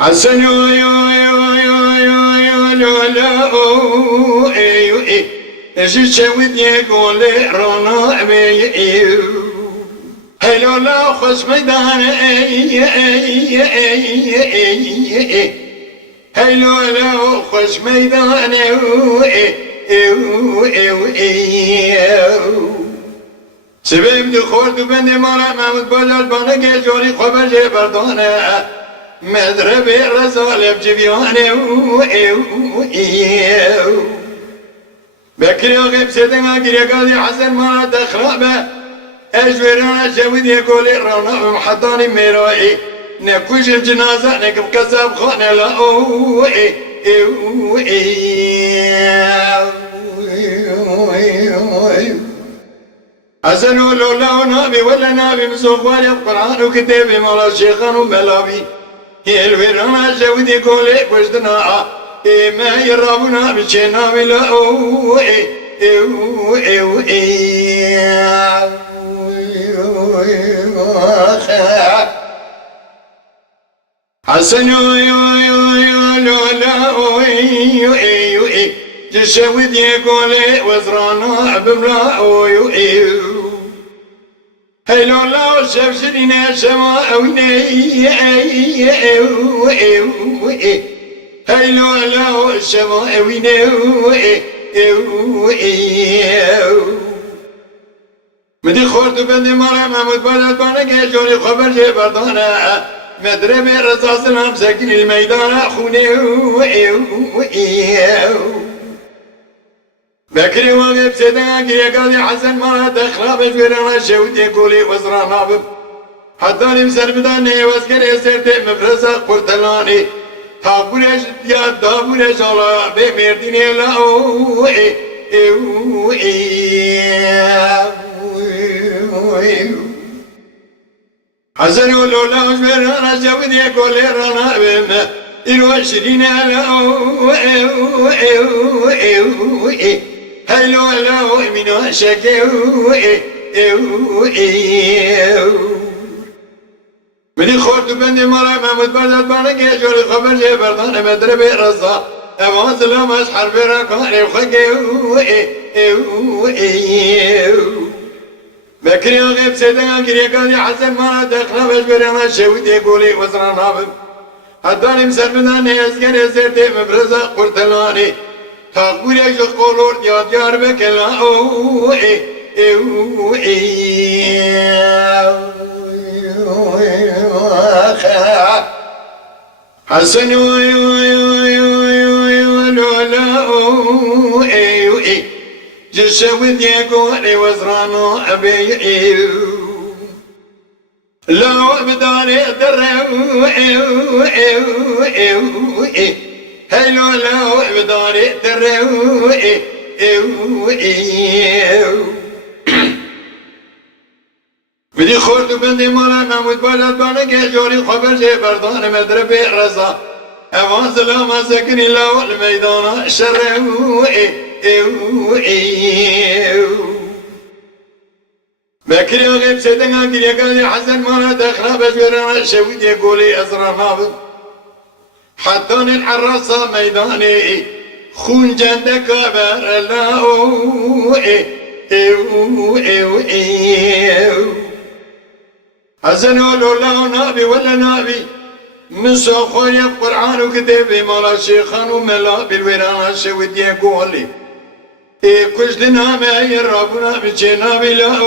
حسن يو يو يو يو يو يو لو لا او ايو اي اجي شويد يقول رونا بي هلو لا خش ميدان اي اي اي اي هلو لا خش ميدان اي سبب دخول دو بند مارا محمود بازار بانه که جوری خبر جه بردانه مدرب رزال بجبیانه بکری آقیب سیدن گریه قادی حسن مارا دخرابه اجویران جوید یکولی رانا بمحطانی میرایی نکوشم جنازه نکم کسب خانه لا حسن ولولا نابي ولا نابي مسوخوار القرآن وكتابي مالا شيخان وملابي هي الويرانا جودي قولي وجدنا ما يرابنا بشي نابي لا حسن يو يو يو يو لولا جشود يقولي وزرانا بملا هلو لا شفشرنا شماء هلو لا شماء مدي خورد بند مارا محمود بلد بانا جوني خبر جي بردانا مدرب رصاص الهم ساكن الميدان خوني بكري واقف سيدنا كي قاضي حسن ما دخل بجويرنا شوت يقولي وزرا نابب حتى مسر بداني واسكر سرت مفرسا قرطلاني تابورش يا دابورش على بمرديني لا حسن ولولا وجويرنا شوت يقولي رانا بما الوشرين لا هلو هلو من شكو مني خورت بندي مرا محمود بلد بانا جوري خبر جي بردان مدرب رصا امان سلام اشحر براكان وخيو بكري غيب سيدنا كريكاني حسن مرا دخنا بجبرنا شويت يقولي وزرا نابب حداني مسر بداني اسكر سرتي مبرزا قرطلاني تاقوري جو قولور ديار بكلا حسن جشود يقولي وزرانو أبي لا بداني درو هلو لا بداني درو بدي خورد بندي مالا محمود بلد بانا جوري خبر جي بردان مدرب رزا امان سلام سكن الله الميدان شرو بكري غيب سيدنا كريا قال حسن مانا دخنا بجويرنا شويت يقولي ازرا نابض حتى الحراسة ميداني خون جندك بر لا حسن ولولا نابي ولا نابي من سوخور القرآن وكتابي مالا شيخان وملا بالويرانا شويت يقولي كش دنا ما يرابنا بجنا بلا